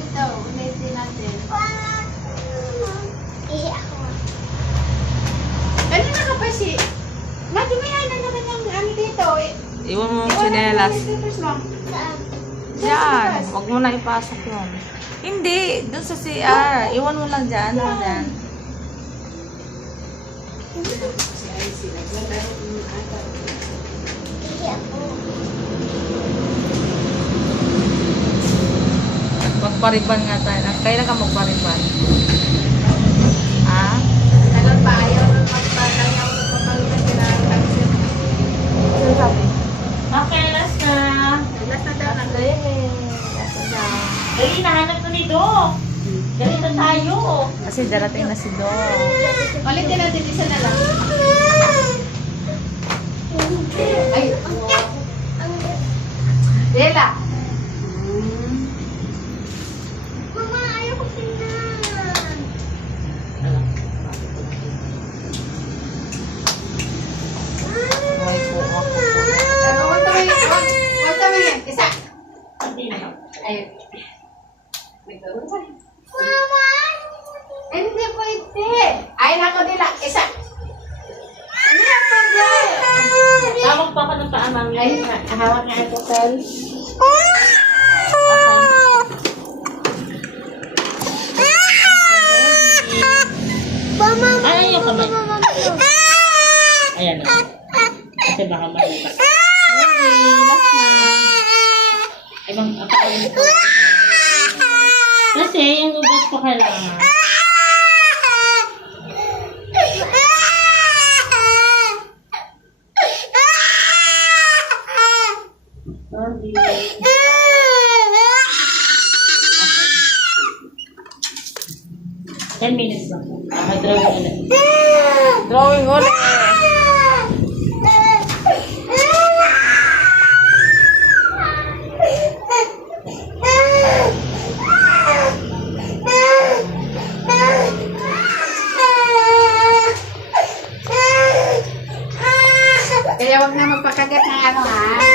dito. Ulitin natin. Kanina ka pa si... Madumihan na naman yung ano dito. Iwan mo yung tsinelas. Diyan. Yan. Huwag mo na ipasok yun. Hindi. Doon sa CR. Iwan mo lang dyan. Ano dyan? Magpariban nga tayo. Kailan ka magpariban? Ha? Tagal pa ayaw ng magpatay ako ng papalunan kinakakasip. Ano sabi? Okay, last na. Last na daw na. Last na. Dali, nahanap ko ni Doc. Dali na tayo. Kasi darating na si Doc. Ulitin natin isa na lang. Ay. Dela. Mama, ayaw ko tingnan. Ay po ako. Pero huwag tawin. Isa. Ayun. Mama! Hindi pwede. Ay, nako nila. Isa. Hindi na pwede. Tawag pa ka ng paamang. Ay, hawak nga ito, Tel. Ay, yung kamay. Ayan na. Kasi baka makita. Ay, bang apakawin ko. Kasi yung ugat ko kailangan. Sorry. 10 minutes lang. Mag-drawing ulit. Drawing ulit. Kaya huwag na magpakagat ng ano, ha?